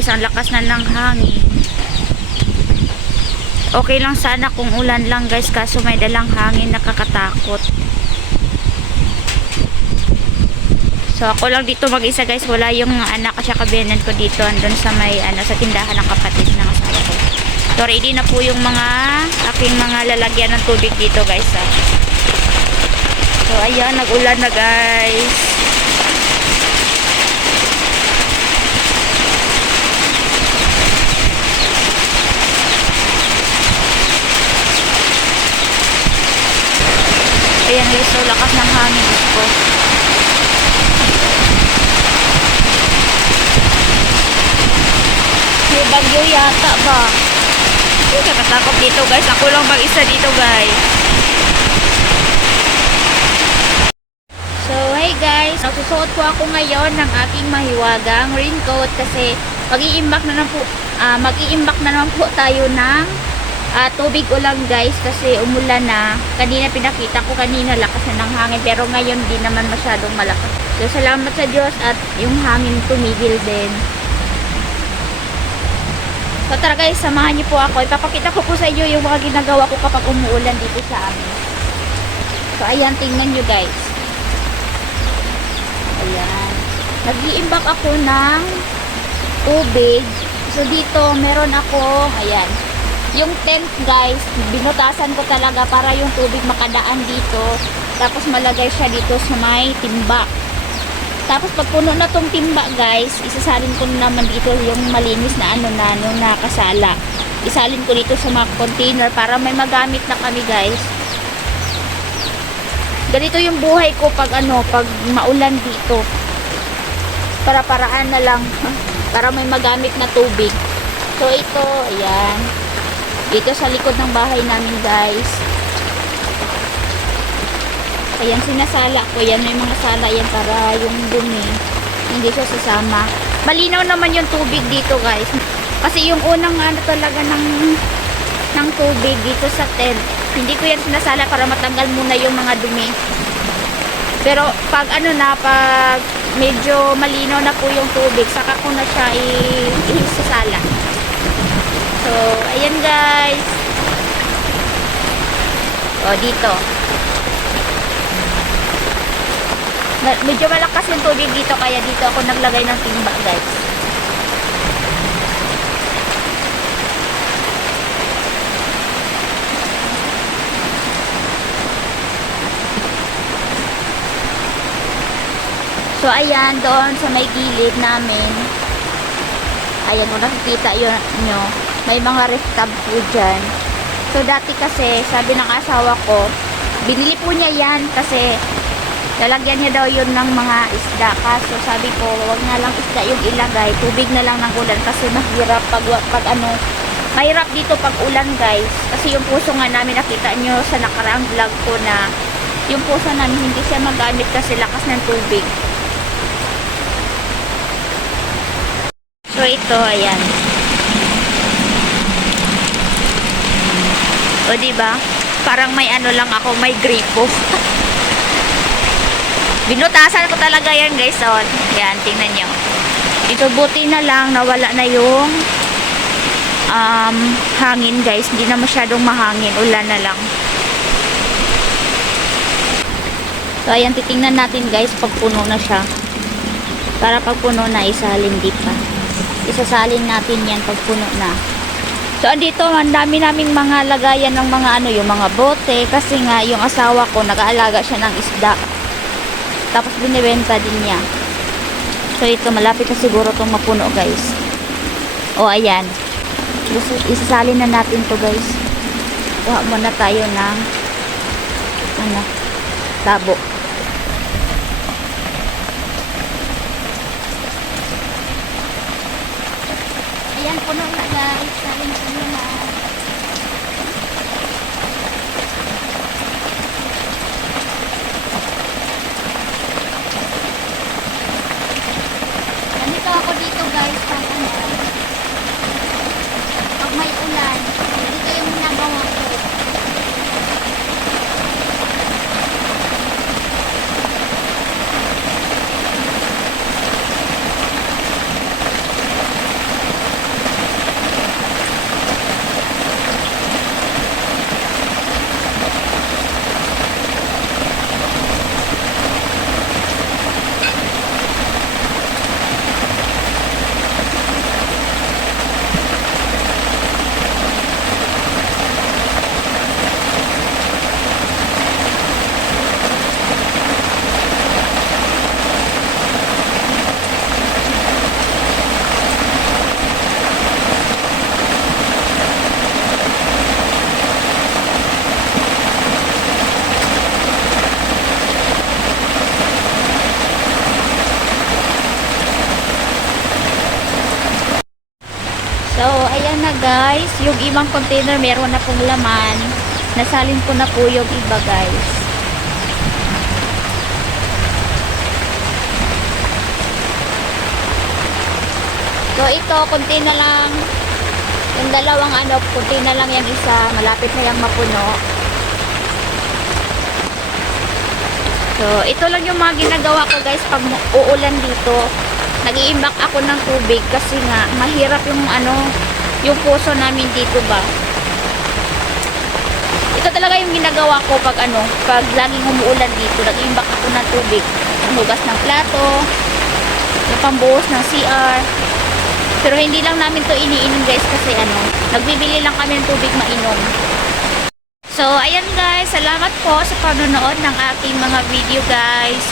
guys, ang lakas na ng hangin. Okay lang sana kung ulan lang guys, kaso may dalang hangin, nakakatakot. So ako lang dito mag-isa guys, wala yung anak at saka biyanan ko dito, andun sa may sa tindahan ng kapatid ng asawa ko. So ready na po yung mga aking mga lalagyan ng tubig dito guys. So ayan, nag-ulan na guys. Ayan guys, so lakas ng hangin ko. May bagyo yata ba? Ay, nakatakot dito guys. Ako lang mag-isa dito guys. So hey guys, nagsusuot po ako ngayon ng aking mahiwagang raincoat kasi mag-iimbak na naman po tayo ng tubig ulan guys kasi umulan na. Kanina pinakita ko, kanina lakas na ng hangin pero ngayon di naman masyadong malakas. So salamat sa Diyos at yung hangin tumigil din. So tara guys, samahan niyo po ako. Ipapakita ko po sa inyo yung mga ginagawa ko kapag umuulan dito sa amin. So ayan, tingnan nyo guys. Ayan. Nag-iimbak ako ng tubig. So dito meron ako, ayan. Yung tent guys, binutasan ko talaga para yung tubig makadaan dito. Tapos malagay siya dito sa may timba. Tapos pag puno na tong timba guys, isasalin ko naman dito yung malinis na yung nakasala. Isalin ko dito sa mga container para may magamit na kami guys. Ganito yung buhay ko pag pag maulan dito. Para-paraan na lang para may magamit na tubig. So ito, ayan. Dito sa likod ng bahay namin guys. Ayan, sinasala ko yan. May mga sala yan para yung dumi hindi siya sasama. Malinaw naman yung tubig dito guys. Kasi yung unang talaga ng tubig dito sa tent, hindi ko yan sinasala para matanggal muna yung mga dumi. Pero pag pag medyo malinaw na po yung tubig, saka ko na siya isasala. So, ayan guys. O, dito. Medyo malakas yung tubig dito, kaya dito ako naglagay ng timba guys. So, ayan, doon sa may gilid namin. Ayan, kung nakikita yun nyo, may mga ref tub po dyan. So, dati kasi, sabi ng asawa ko, binili po niya yan kasi lalagyan niya daw yun ng mga isda. Kaso, sabi ko, wag na lang isda yung ilagay. Tubig na lang ng ulan kasi mahirap mahirap dito pag ulan guys. Kasi yung puso nga namin, nakita nyo sa nakaraang vlog ko na yung puso namin hindi siya magamit kasi lakas ng tubig. So, ito, ayan. O, diba? Parang may lang ako, may gripo. Binutasan ko talaga yan, guys. O, yan, tingnan nyo. Ito, buti na lang, nawala na yung hangin, guys. Hindi na masyadong mahangin. Ulan na lang. So, ayan, titingnan natin, guys, pag puno na siya. Para pag puno na, isalin di pa. Isasalin natin yan pag puno na. So, andito, ang dami naming mga lagayan ng mga yung mga bote. Kasi nga, yung asawa ko, nag-aalaga siya ng isda. Tapos, binibenta din niya. So, ito, malapit na siguro itong mapuno, guys. O, ayan. Isasalin na natin to guys. Kuha muna tayo ng tabo. Ayan, puno na guys. Salin puno na. Nandito ako dito guys. Pag may ulan, dito yung ginagawa ko. ayan na guys. Yung ibang container meron na pong laman. Nasalin ko na po yung iba guys. So ito, kunti na lang. Yung dalawang kunti na lang yung isa. Malapit na yung mapuno. So ito lang yung mga ginagawa ko guys pag uulan dito. Nag-iimbak ako ng tubig kasi nga mahirap yung yung puso namin dito ba. Ito talaga yung ginagawa ko pag pag laging umuulan dito. Nag-iimbak ako ng tubig. Hugas ng plato, yung pambuhos ng CR. Pero hindi lang namin to iniinom guys kasi nagbibili lang kami ng tubig mainom. So ayan guys, salamat po sa panonood ng aking mga video guys.